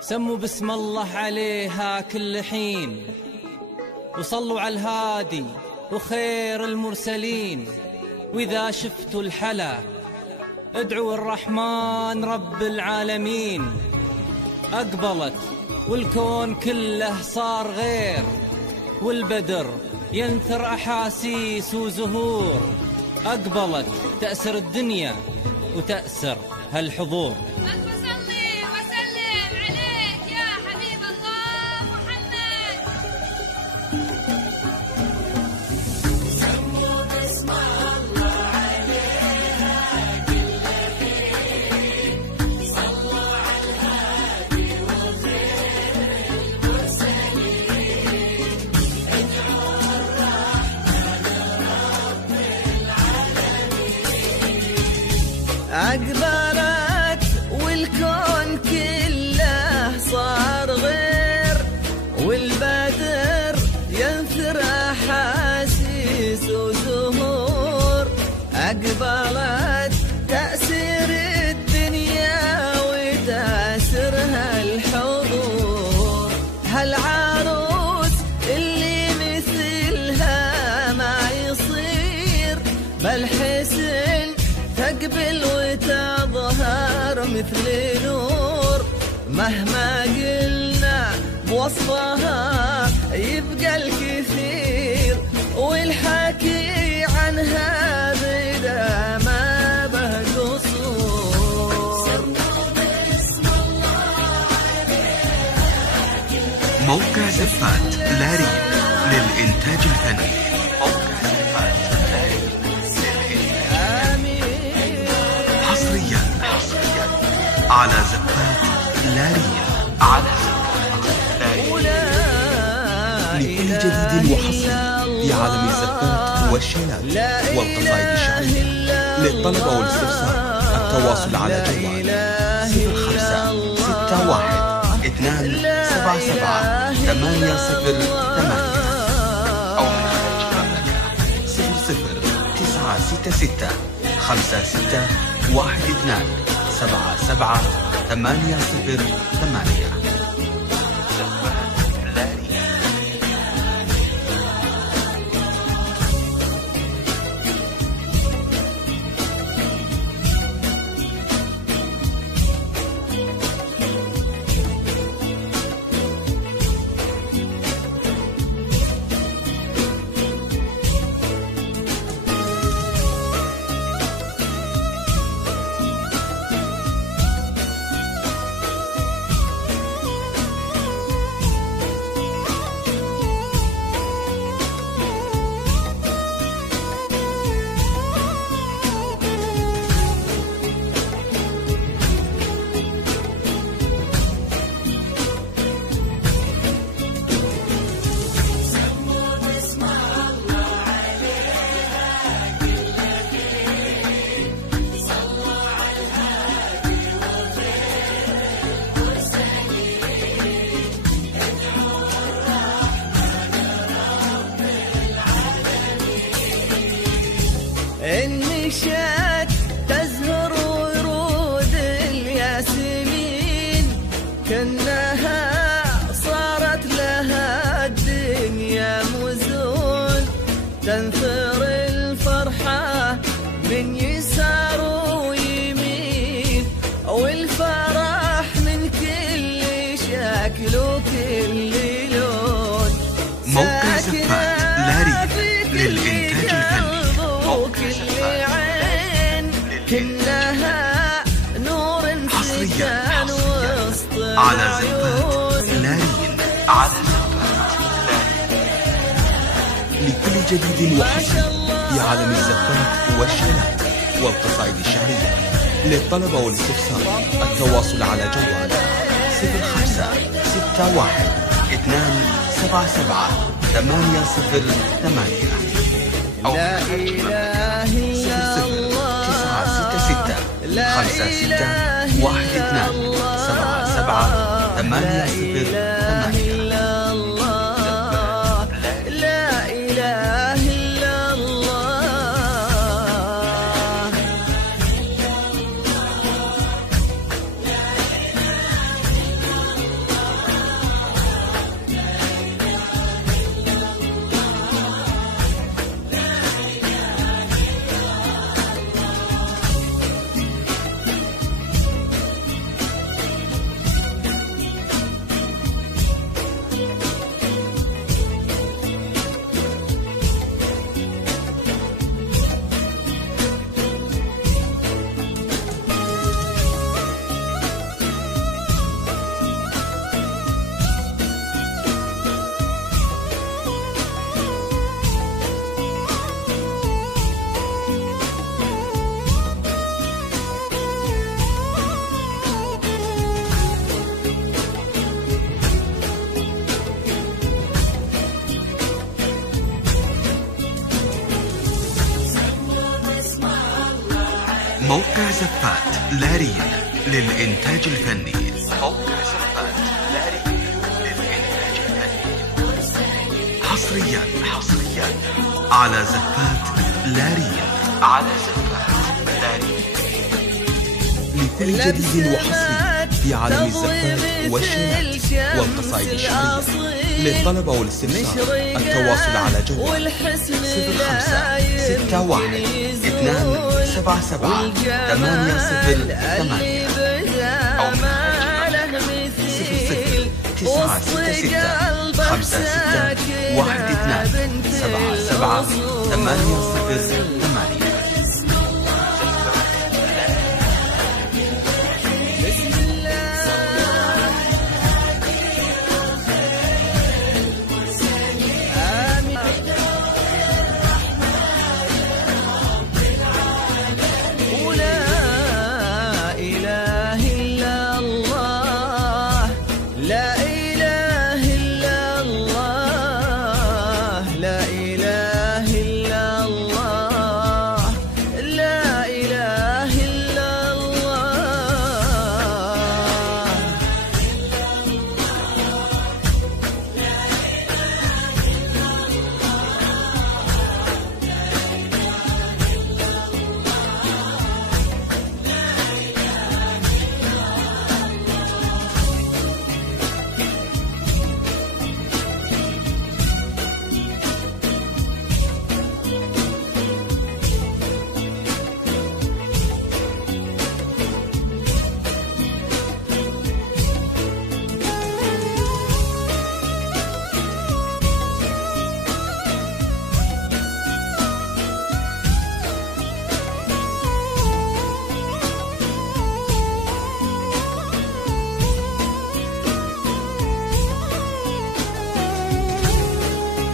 سموا بسم الله عليها كل حين، وصلوا على الهادي وخير المرسلين. وإذا شفتوا الحلا ادعوا الرحمن رب العالمين. أقبلت والكون كله صار غير، والبدر ينثر أحاسيس وزهور. أقبلت تأسر الدنيا وتأسر هالحضور. أقبلت والكون كله صار غير، والبدر ينثر أحاسيس وزهور. أقبلت تأثير الدنيا وتأثرها الحضور. هالعروس اللي مثلها ما يصير، بل حسن تقبل وتظهر مثل نور. مهما قلنا بوصفها يبقى الكثير، والحكي عنها بدا ما به قصور. موقع زفات لارين للإنتاج الفني. موقع زفات لارين حصريا على زفات لارين. لكل جديد وحصري في عالم الزفات والشيلات والقصائد الشعرية. للطلب والاستفسار التواصل على جوال 0551-277-808 أو من خارج المملكة 0096-56-12-77-808. النشاد تزهر ورود الياسمين، كأنها صارت لها الدنيا مزون. تنثر الفرحة من يسار ويمين، والفرح من كل شكل وكل لون. موقع زفات لارين للإنتاج الفني. كلها نور حصريا على زفات لارين. لكل جديد وحصري في عالم الزفات والشيلات والقصائد الشعرية. للطلب والاستفسار التواصل على جوال 0561-277-808 أو من خارج المملكة 0096-56-12-77-808. موقع زفات لارين للإنتاج الفني. موقع زفات لارين للإنتاج الفني. حصريا على زفات لارين. لكل جديد وحصري في عالم الزفات والشيلات والقصائد الشعرية. للطلب والاستفسار التواصل على جوال 0561-277-808 أو من خارج المملكة 00-966-12-77-808.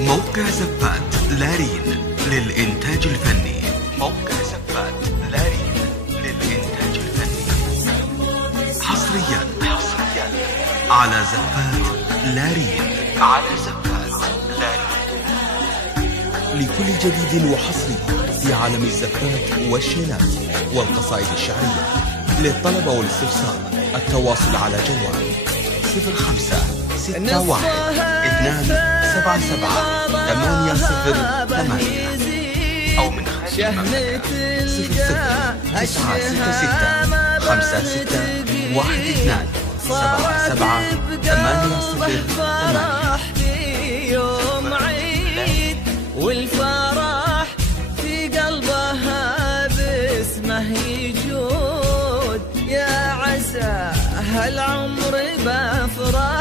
موقع زفات لارين للإنتاج الفني. موقع زفات لارين للإنتاج الفني. حصريا على زفات لارين. لكل جديد وحصري في عالم الزفات والشيلات والقصائد الشعرية. للطلب والاستفسار التواصل على جوال 0561-277-808 أو من خارج المملكة 00-966-12-77-808. يوم عيد والفرح في قلبها باسمه يجود، يا عسى هالعمر بافراح